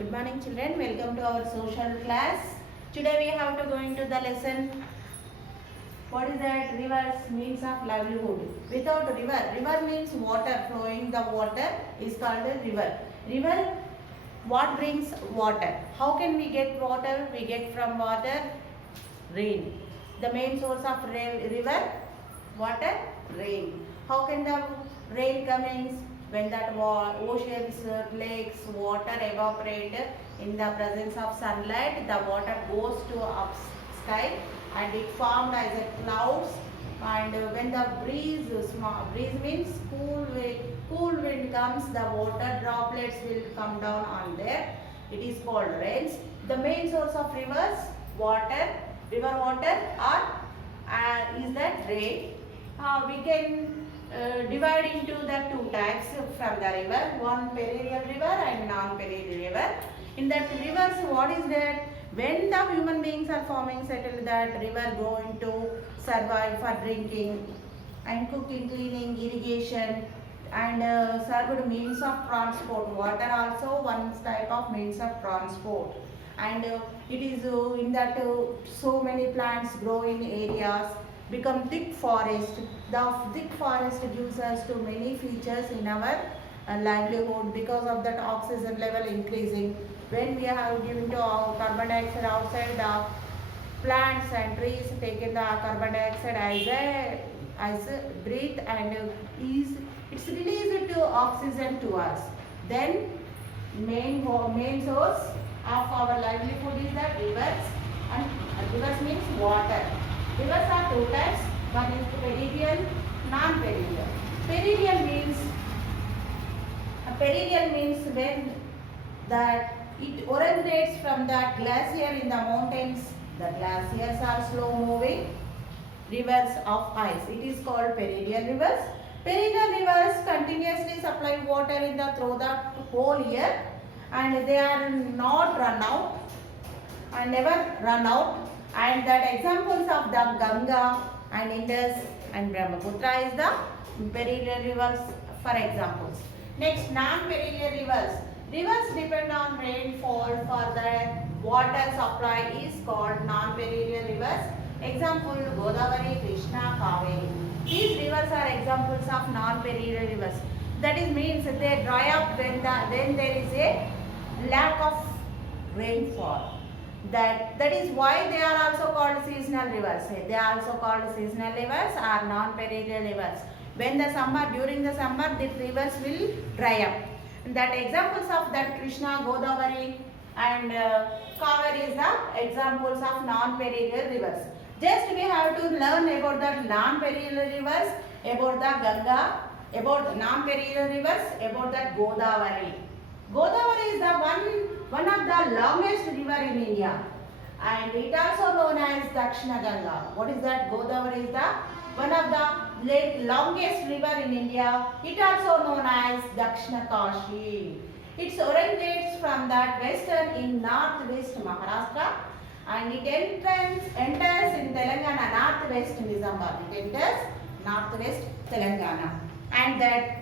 Good morning children, welcome to our social class. Today we have to go into the lesson. What is that? Rivers, means of livelihood. Without river means water flowing. The water is called a river. River, what brings water? How can we get water? We get from water, rain. The main source of river, water, rain. How can the rain come in? When that oceans, lakes, water evaporate in the presence of sunlight, the water goes to up sky and it formed as a clouds. And when the breeze means cool wind comes, the water droplets will come down on there. It is called rains. The main source of rivers, water, river water, or is that rain. We can divide into the two types from the river, one perennial river and non-perennial river. In that rivers, what is that? When the human beings are forming settled, that river going to survive for drinking and cooking, cleaning, irrigation, and served means of transport. Water also one type of means of transport. And it is in that so many plants grow in areas, become thick forest. The thick forest gives us to many features in our livelihood because of that oxygen level increasing. When we have given to carbon dioxide outside, the plants and trees taken the carbon dioxide as a breath and it's released to oxygen to us. Then main source of our livelihood is the rivers, and rivers means water. Rivers are two types. One is perennial, non-perennial. Perennial means when that it originates from the glacier in the mountains. The glaciers are slow moving rivers of ice. It is called perennial rivers. Perennial rivers continuously supply water through the whole year, and they are not run out and never run out. And that examples of the Ganga and Indus and Brahmaputra is the perennial rivers for examples. Next, non-perennial rivers. Rivers depend on rainfall for the water supply is called non-perennial rivers. Example, Godavari, Krishna, Kaveri. These rivers are examples of non-perennial rivers. That is means they dry up when there is a lack of rainfall. That is why they are also called seasonal rivers. They are also called seasonal rivers or non-perennial rivers. When during the summer, the rivers will dry up. That examples of that Krishna, Godavari and Kaveri is the examples of non-perennial rivers. Just we have to learn about the non-perennial rivers, about the Ganga, about non-perennial rivers, about the Godavari. Godavari is the one of the longest river in India, and it also known as Dakshina Ganga. What is that? Godavari is the one of the longest river in India. It also known as Dakshina Kashi. It originates from that western in northwest Maharashtra, and it enters in Telangana, northwest Nizamabad. It enters northwest Telangana, and that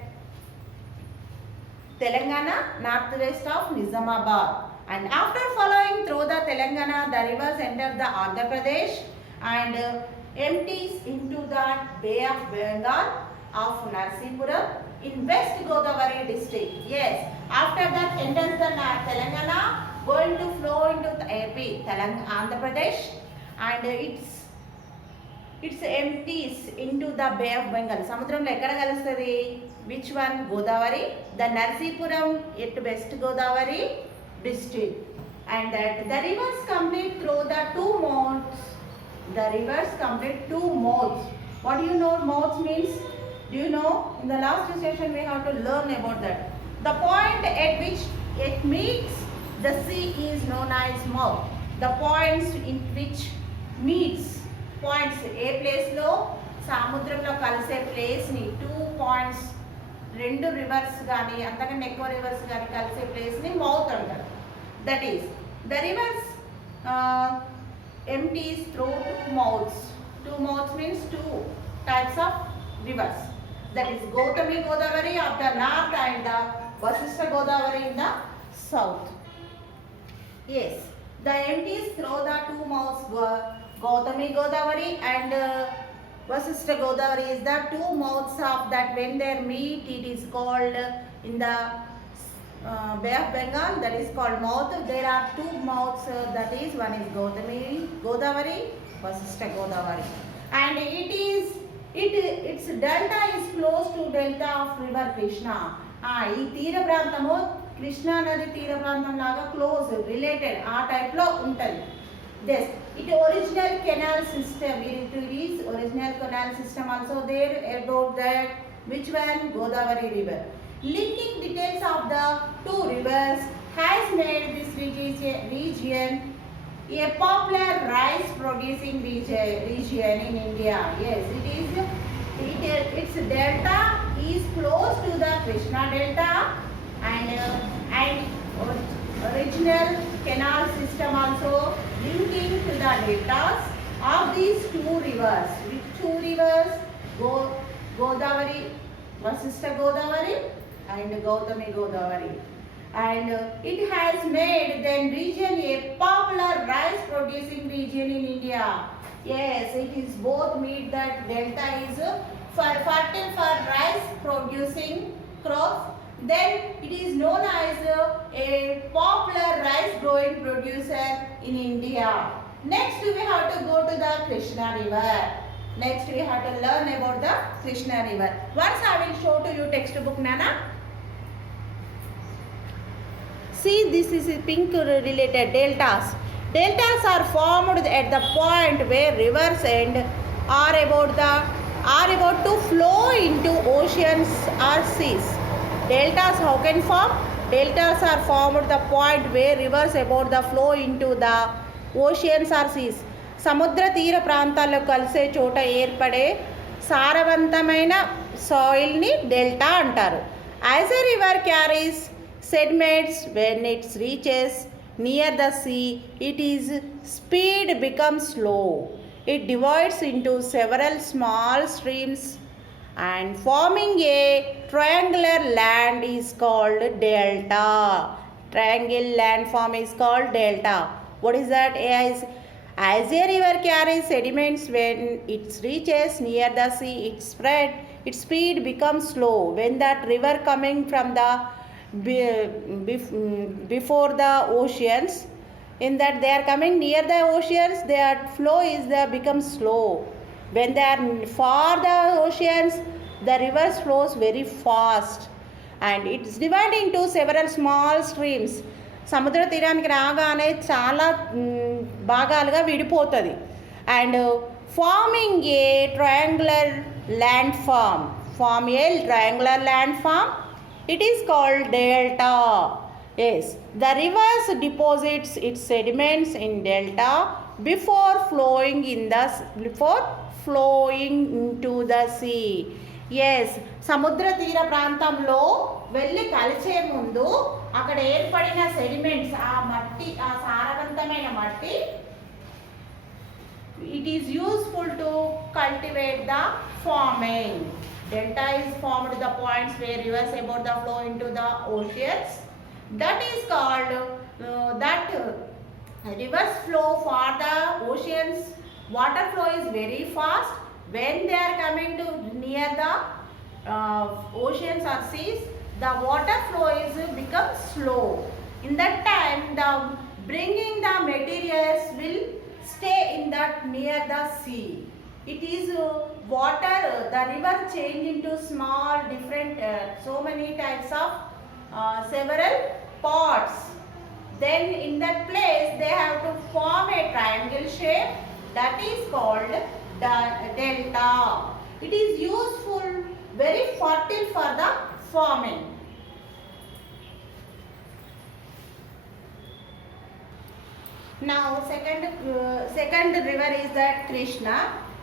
Telangana, northwest of Nizamabad. And after following through the Telangana, the rivers enter the Andhra Pradesh and empties into the Bay of Bengal of Narsipuram in West Godavari district. Yes, after that enters the Telangana, going to flow into the AP, Andhra Pradesh, and it's empties into the Bay of Bengal. Samudramlo ekkada kalustadi? Which one? Godavari. The Narsipuram at West Godavari district. And that the rivers complete through the two modes. The rivers complete two modes. What do you know modes means? Do you know? In the last session we have to learn about that. The point at which it meets the sea is known as mouth. The points in which meets points ఏ ప్లేస్లో సముద్రంలో కలిసే ప్లేస్ని two points రెండు reverse కానీ అంతకన్నా ఎక్కువ reverse కానీ కలిసే ప్లేస్ని మౌత్ అంటారు. That is the reverse empties through two mouths. Two mouths means two types of rivers. That is Gautami Godavari of the north and the Vasishtha Godavari in the south. Yes, the empties through the two mouths, Gautami Godavari and Vasishtha Godavari is the two mouths of that when they meet, it is called in the Bay of Bengal, that is called mouth. There are two mouths, that is one is Gautami Godavari, Vasishtha Godavari, and its delta is close to delta of river Krishna. ఈ తీర ప్రాంతము కృష్ణా నది తీర ప్రాంతం లాగా close related ఆ type లో ఉంటది. This it original canal system, it is original canal system also there about that which one Godavari river. Linking details of the two rivers has made this region a popular rice producing region in India. Yes, its delta is close to the Krishna delta and original canal system also linking to the deltas of these two rivers. Which two rivers? Godavari, Vasishtha Godavari and Gautami Godavari. And it has made then region a popular rice producing region in India. Yes, it is both meet that delta is fertile for rice producing crops. Then it is known as a popular rice growing producer in India. Next we have to go to the Krishna river. Next we have to learn about the Krishna river. Once I will show to you textbook, Nana. See, this is a pink related deltas. Deltas are formed at the point where rivers end are about to flow into oceans or seas. Deltas how can form? Deltas are formed at the point where rivers about the flow into the oceans or seas. సముద్ర తీర ప్రాంతాల్లో కలిసే చోట ఏర్పడే సారవంతమైన సాయిల్ని delta అంటారు. As a river carries sediments when it reaches near the sea, its speed becomes slow. It divides into several small streams and forming a triangular land is called delta. Triangle landform is called delta. What is that? As a river carries sediments when it reaches near the sea, its speed becomes slow. When that river coming from the before the oceans, in that they are coming near the oceans, their flow is becomes slow. When they are far the oceans, the rivers flows very fast and it is divided into several small streams. సముద్ర తీరానికి రాగానే చాలా భాగాలుగా విడిపోతుంది and forming a triangular land form a triangular land form. It is called delta. Yes, the rivers deposits its sediments in delta before flowing into the sea. Yes, సముద్ర తీర ప్రాంతంలో వెళ్ళి కలిసే ముందు అక్కడ ఏర్పడిన సెడిమెంట్స్ ఆ మట్టి ఆ సారవంతమైన మట్టి it is useful to cultivate the farming. Delta is formed at the points where rivers about the flow into the oceans. That is called rivers flow for the oceans. Water flow is very fast. When they are coming to near the oceans or seas, the water flow is become slow. In that time, the bringing the materials will stay in that near the sea. It is water, the river change into small different so many types of several pots. Then in that place they have to form a triangle shape, that is called delta. It is useful, very fertile for the farming. Now second river is that Krishna.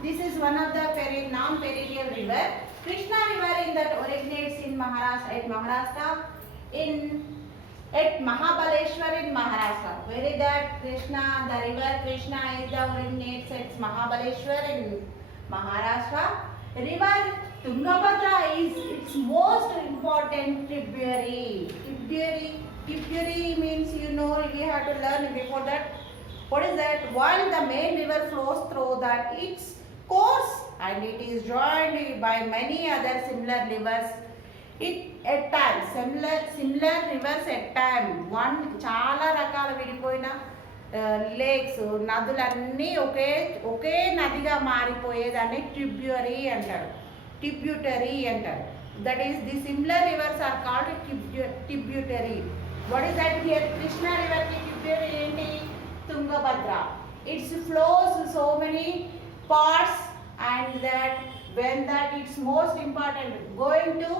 This is one of the non-perennial river. Krishna river in that originates in Maharashtra at Mahabaleshwar in Maharashtra. Where is that Krishna? The river Krishna originates at Mahabaleshwar in Maharashtra. River Tungabhadra is its most important tributary. Tributary means we have have to learn before that. What is that? While the main river flows through that its course and it is joined by many other similar rivers. It at times similar rivers at time one చాలా రకాల విడిపోయిన lakes నదులన్నీ ఒకే నదిగా మారిపోయేదాన్ని tributary అంటారు. That is, the similar rivers are called tributary. What is that here? Krishna river ki tributary ఏంటి? Tungabhadra. It flows so many parts, and that when that it's most important going to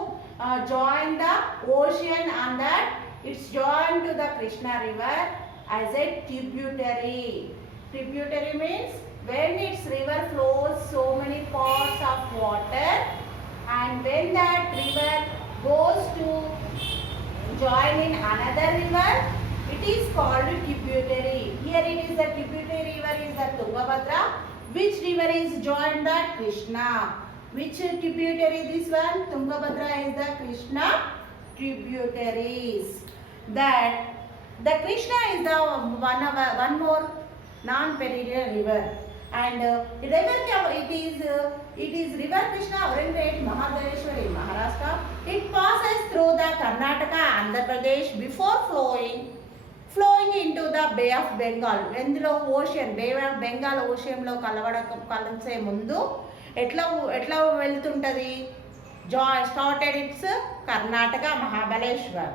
join the ocean, and that it's joined to the Krishna river as a tributary. Tributary means when its river flows so many parts of water, and when that river goes to join in another river, it is called tributary. Here it is the tributary river is the Tungabhadra. Which river is joined the Krishna? Which tributary this one? Tungabhadra is the Krishna tributaries. That the Krishna is the one more non-perennial river, and it is river Krishna originates Mahabaleshwar in Maharashtra. It passes through the Karnataka, Andhra Pradesh before flowing into the Bay of Bengal. ఎందులో ocean Bay of Bengal ఓషన్లో కలిసే ముందు ఎట్లా వెళ్తుంటుంది? Started its Karnataka Mahabaleshwar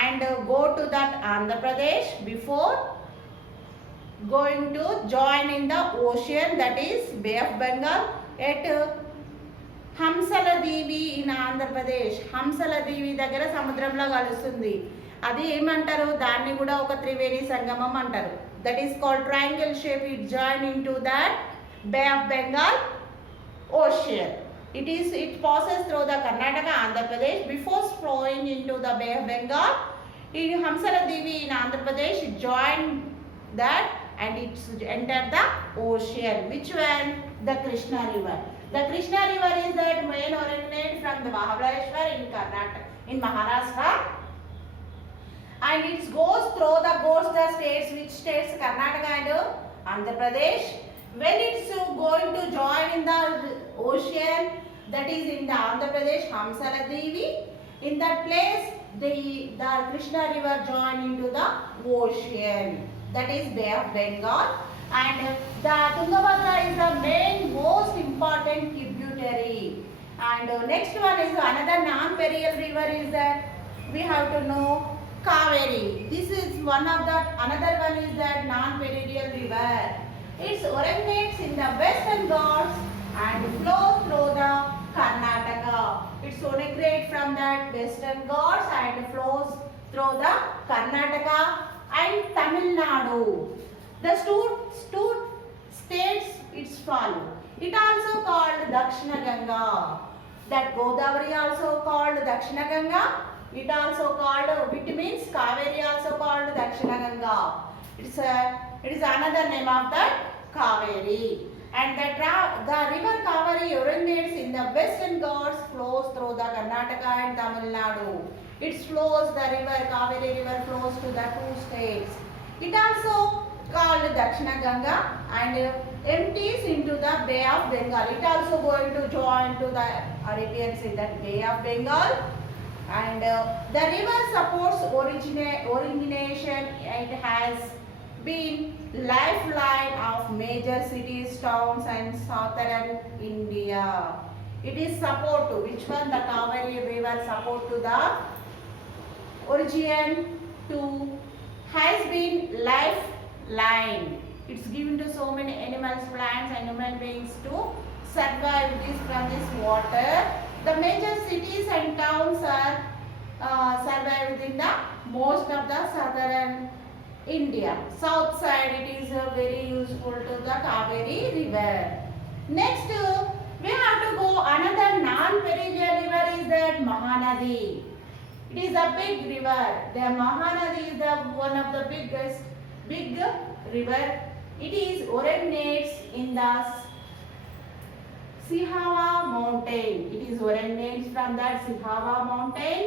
and go to that Andhra Pradesh before going to join in the ocean, that is Bay of Bengal at Hamsala Devi in Andhra Pradesh. Hamsala Devi దగ్గర సముద్రంలో కలుస్తుంది. అది ఏమంటారు? దాన్ని కూడా ఒక త్రివేణి సంగమం అంటారు. That is called triangle shape. It join into that Bay of Bengal ocean. It passes through the Karnataka, Andhra Pradesh before flowing into the Bay of Bengal. In Hamsala Devi in Andhra Pradesh, it joined that and it entered the ocean. Which one? The Krishna river. The Krishna river is that main originated from the Mahabaleshwar in Karnataka, in Maharashtra, and it goes the states. Which states? Karnataka and Andhra Pradesh. When it's going to join in the ocean, that is in the Andhra Pradesh, Hamsala Devi, in that place the Krishna river join into the ocean, that is Bay of Bengal, and the Tungabhadra is the most important tributary. And next one is another non-perennial river is that we have to know Kaveri. This is another one is that non-perennial river. It originates in the Western Ghats and flows through the Karnataka. It originates from that Western Ghats and flows through the Karnataka and Tamil Nadu. The two states it's follow. It also called Dakshina Ganga. That Godavari also called Dakshina Ganga. It also called, which means Kaveri also called Dakshina Ganga. It is another name of that Kaveri. And the river Kaveri originates in the Western Ghats, flows through the Karnataka and Tamil Nadu. The river Kaveri river flows to the two states. It also called Dakshina Ganga and empties into the Bay of Bengal. It also going to join to the Arabian Sea, that Bay of Bengal. And the river supports origination. It has been lifeline of major cities, towns and southern India. It is support to which one? The Kaveri river support to the origin to has been lifeline. It's given to so many animals, plants and human beings to survive from this water. The major cities and towns are survive within the most of the southern India. South side it is very useful to the Kaveri river. Next we have to go another non-perennial river is that Mahanadi. It is a big river. The Mahanadi is one of the big river. It originates in the Sihava mountain. It originates from that Sihava mountain,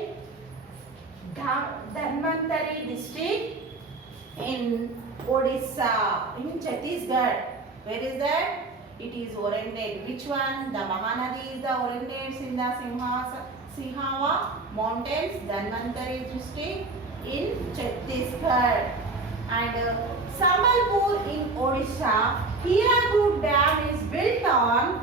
Dhanvantari district in in Odisha, in Chhattisgarh. Where is that? It is originated. Which one? The Mahanadi is the originates in the Sinhawa mountains, Dhanvantari district in Chhattisgarh. And Sambalpur in Odisha, Hirakud Dam is built on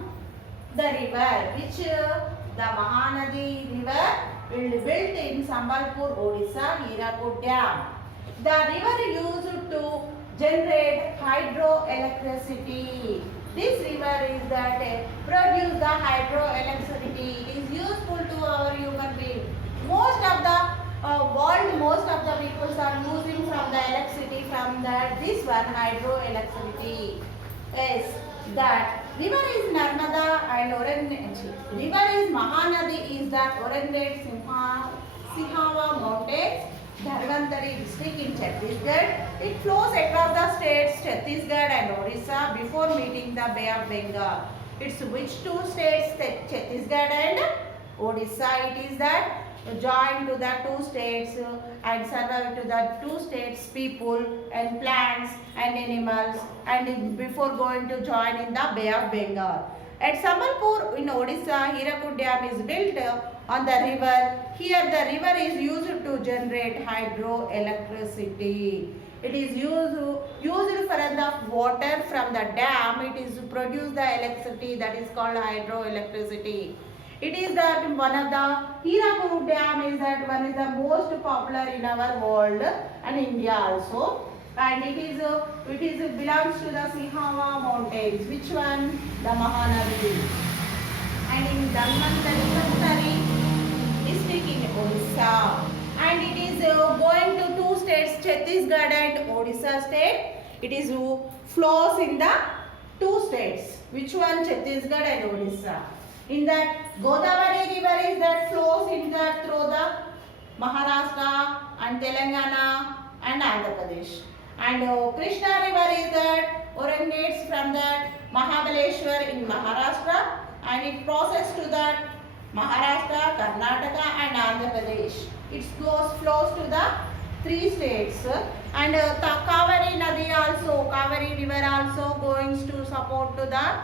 the river, which the Mahanadi river will be built in Sambalpur, Odisha, Hirakud Dam. The river used to generate hydroelectricity. This river is that produce the hydroelectricity. It is useful to our human being. Most of the world, most of the people are using from the electricity from that this one hydroelectricity. Yes, that river is Narmada and river is Mahanadi is that originates Sinhawa mountains, Dhanvantari district in Chhattisgarh. It flows across the states Chhattisgarh and Odisha before meeting the Bay of Bengal. It's which two states? Chhattisgarh and Odisha. It is that joined to the two states and serve to the two states people and plants and animals and before going to join in the Bay of Bengal. At Sambalpur in Odisha, Hirakud Dam is built on the river. Here the river is used to generate hydroelectricity. It is used for the water from the dam. It is to produce the electricity that is called hydroelectricity. It is that one of the Hirakud Dam is that one is the most popular in our world and India also. And it belongs to the Sinhawa mountains. Which one? The Mahanadi. And in Dhanvantari district in Odisha. And it is going to two states, Chhattisgarh and Odisha state. It is flows in the two states. Which one? Chhattisgarh and Odisha. In that Godavari river is that flows in that through the Maharashtra and Telangana and Andhra Pradesh. And Krishna river is that originates from that Mahabaleshwar in Maharashtra and it crosses to that Maharashtra, Karnataka and Andhra Pradesh. It flows to the three states and Kaveri Nadi also, Kaveri river also going to support to the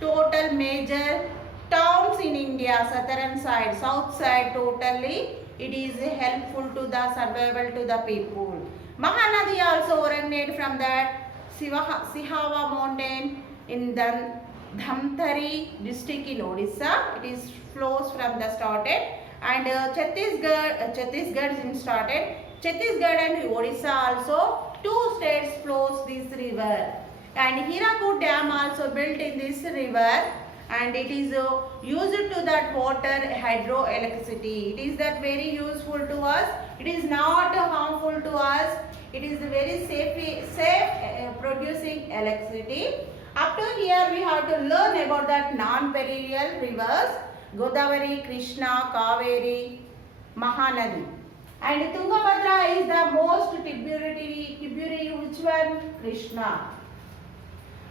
total major towns in India, southern side, south side totally. It is helpful to the survival to the people. Mahanadi also originated from that Sinhawa mountain in the Dhamtari district in Odisha. It is flows from the started and Chhattisgarh is started. Chhattisgarh and Odisha also two states flows this river. And Hirakud Dam also built in this river and it is used to that water hydroelectricity. It is that very useful to us. It is not harmful to us. It is very safe producing electricity. Up to here we have to learn about that non-perennial rivers Godavari, Krishna, Kaveri, Mahanadi. And Tungabhadra is the most tributary which one? Krishna.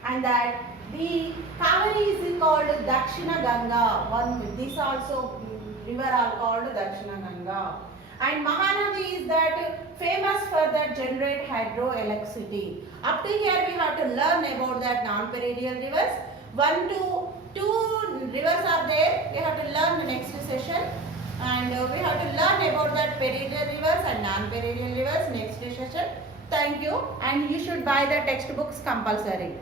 And that the Kaveri is called Dakshina Ganga. This also river are called Dakshina Ganga. And Mahanadi is that famous for that generate hydroelectricity. Up to here we have to learn about that non-perennial rivers. 1 to 2 rivers are there. We have to learn the next session. And we have to learn about that perennial rivers and non-perennial rivers next session. Thank you. And you should buy the textbooks compulsory.